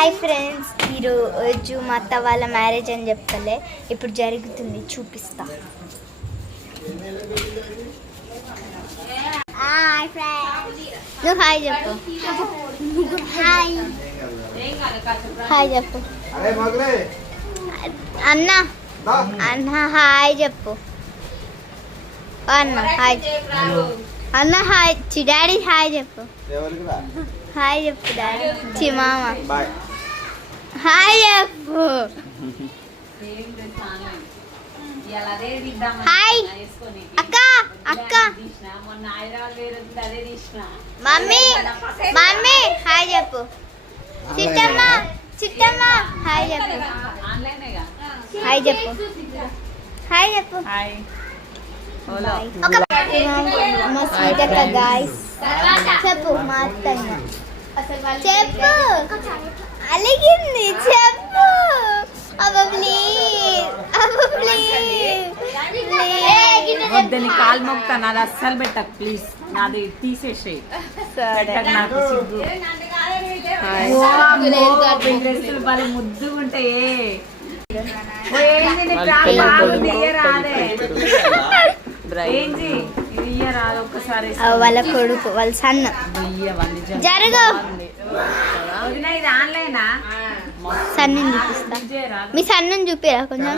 Hi friends, ఈరోజు మా అత్త వాళ్ళ మ్యారేజ్ అని చెప్పలే, ఇప్పుడు జరుగుతుంది, చూపిస్తా. నువ్వు హాయ్ చెప్పు. హాయ్ హాయ్ చెప్పు. అన్న అన్న హాయ్ చెప్పు. అన్న హాయ్. అన్న హాయ్. డాడీ హాయ్ చెప్పు. హాయ్ చెప్పు డాడీ. మామ హాయ్ చెప్పు. హాయ్ అక్క. అక్క మమ్మీ మమ్మీ హాయ్ చెప్పు. చిట్టమ్మ చిట్టమ్మ హాయ్ చెప్పు. హాయ్ చెప్పు. హాయ్ చెప్పు. మా స్వీటక్క గాయ్స్ చెప్పు. మా అత్తయ్య చెప్పు. అలిగింది చెప్పు. అబ్బా ప్లీజ్, అబ్బా ప్లీజ్. వద్దని కాలు మొక్తాను, అది అస్సలు పెట్టకు ప్లీజ్, నాది తీసేసేయి. నాకు ముద్దుగా ఉంటాయే. వాళ్ళ కొడుకు వాళ్ళ సన్న జరగ సన్ను చూపిస్తా. మీ సన్నుని చూపిరా కొంచెం.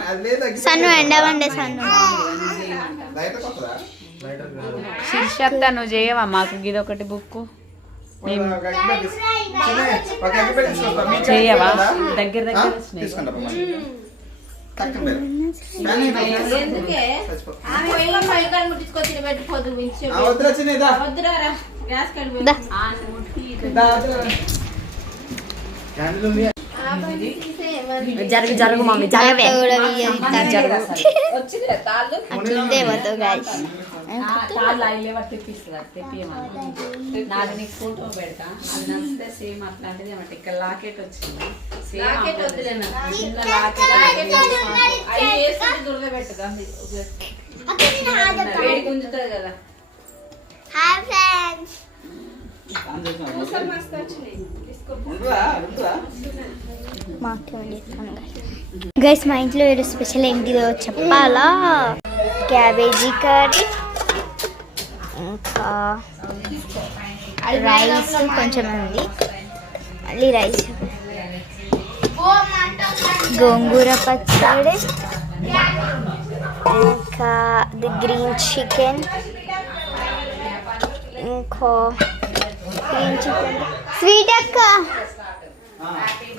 సన్ను ఎండ వండే సన్ను. శిర్షత్త నువ్వు చేయవా మాకు ఇది ఒకటి బుక్ చేయవా? దగ్గర దగ్గర జరుగు జరుగు మమ్మీ జరగవే. నాకు నీకు ఫోటో పెడతా, అది నచ్చితే సేమ్ అట్లాంటిది అన్నమాట. ఇక్కడ లాకెట్ వచ్చింది, వేడి గుంజుతుంది కదా. గైస్ మా ఇంట్లో ఈరోజు స్పెషల్ ఏంటిదో చెప్పాలా? క్యాబేజీ కర్రీ, ఇంకా రైస్ కొంచెం ఉంది, మళ్ళీ రైస్, గోంగూర పచ్చడి, ఇంకా గ్రీన్ చికెన్, ఇంకా గ్రీన్ చికెన్. స్వీట్ అక్క